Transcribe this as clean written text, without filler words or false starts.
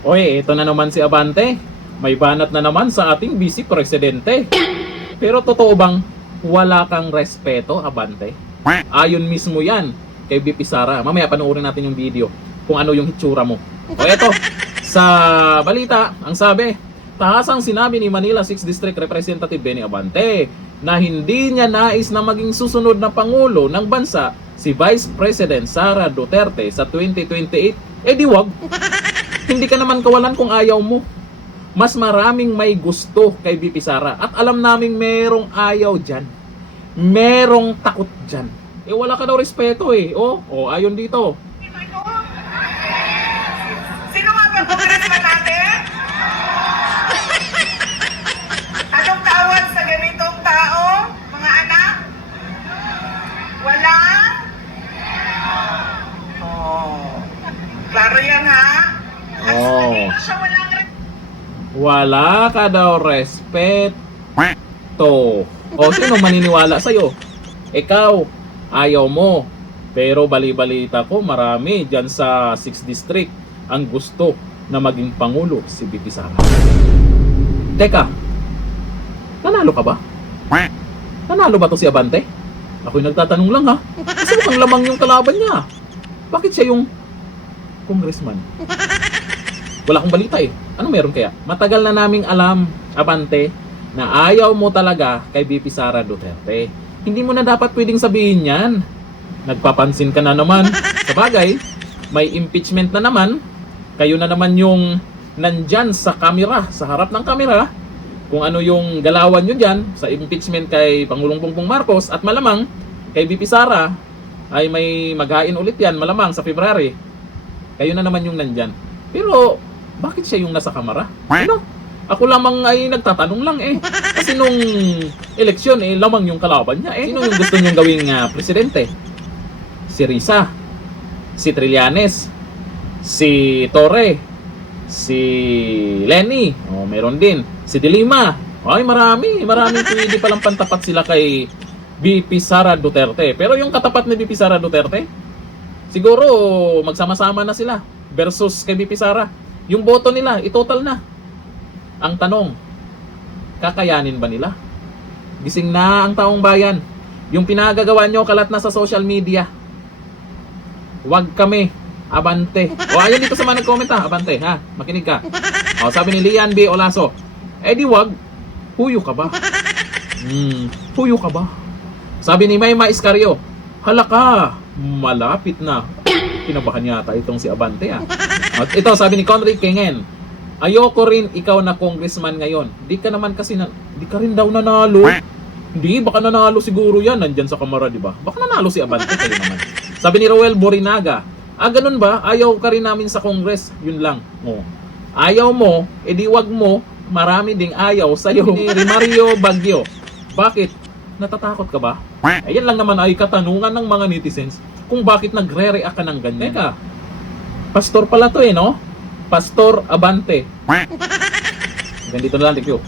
Oy, ito na naman si Abante. May banat na naman sa ating Vice Presidente. Pero totoo bang wala kang respeto, Abante? Ayon mismo yan kay VP Sara. Mamaya panoorin natin yung video kung ano yung hitsura mo. O eto, sa balita, ang sabi, tahasang sinabi ni Manila 6th District Representative Benny Abante na hindi niya nais na maging susunod na Pangulo ng bansa si Vice President Sara Duterte sa 2028. Eh di wag. Hindi ka naman kawalan kung ayaw mo. Mas maraming may gusto kay VP Sara. At alam naming merong ayaw dyan. Merong takot dyan. Eh wala ka daw respeto eh. Oh, ayon dito. Sino nga ba congressman natin? Anong tawag sa ganitong tao, mga anak? Wala? Oh. Klaro yan ha? At Oh. kanino siya walang Wala ka daw respeto. O sino maniniwala sa'yo? Ikaw, ayaw mo. Pero bali-balita ko, marami dyan sa 6th District ang gusto na maging Pangulo si VP Sara. Teka, nanalo ka ba? Nanalo ba to si Abante? Ako'y nagtatanong lang ha. Kasi mukhang lamang yung kalaban niya. Bakit siya yung congressman? Wala akong balita eh. Ano meron kaya? Matagal na naming alam, Abante, na ayaw mo talaga kay VP Sara Duterte. Hindi mo na dapat pwedeng sabihin yan. Nagpapansin ka na naman. Sa bagay, may impeachment na naman. Kayo na naman yung nandyan sa kamera, sa harap ng kamera. Kung ano yung galawan nyo dyan sa impeachment kay Pangulong Bongbong Marcos at malamang kay VP Sara ay may maghain ulit yan malamang sa February. Kayo na naman yung nandyan. Pero bakit siya yung nasa kamera? Ano? Ako lamang ay nagtatanong lang eh. Kasi nung eleksyon eh, lamang yung kalaban niya eh. Sino yung gusto niyong gawing presidente? Si Risa, si Trillanes, si Torre, si Lenny, meron din, si Dilima. Ay, maraming pwede palang pantapat sila kay VP Sara Duterte. Pero yung katapat ni VP Sara Duterte, siguro magsama-sama na sila versus kay VP Sara. Yung boto nila, itotal na. Ang tanong, kakayanin ba nila? Gising na ang taong bayan. Yung pinagagawa nyo, kalat na sa social media. Wag kami, Abante. Ayan dito sa mga nag-comment ha, Abante ha, makinig ka. Sabi ni Lian B. Olaso, di wag, huyo ka ba? Huyo ka ba? Sabi ni Mayma Iscario, halaka, malapit na. Kinabahan yata itong si Abante ha. At ito, sabi ni Conrad Kingen, ayoko rin ikaw na congressman ngayon. Di ka naman kasi di ka rin daw nanalo. Hindi, baka nanalo siguro yan. Nandyan sa kamera, di ba? Baka nanalo si Abante kayo naman. Sabi ni Roel Borinaga, ganun ba? Ayaw ka rin namin sa Congress. Yun lang. Ayaw mo, edi wag mo. Marami ding ayaw sa'yo. Ni Rimario Baguio, bakit? Natatakot ka ba? Ayan lang naman ay katanungan ng mga netizens kung bakit nagre-react ka ng ganyan. Teka, pastor pala to no? Pastor Abante. Ganito na lang, thank you.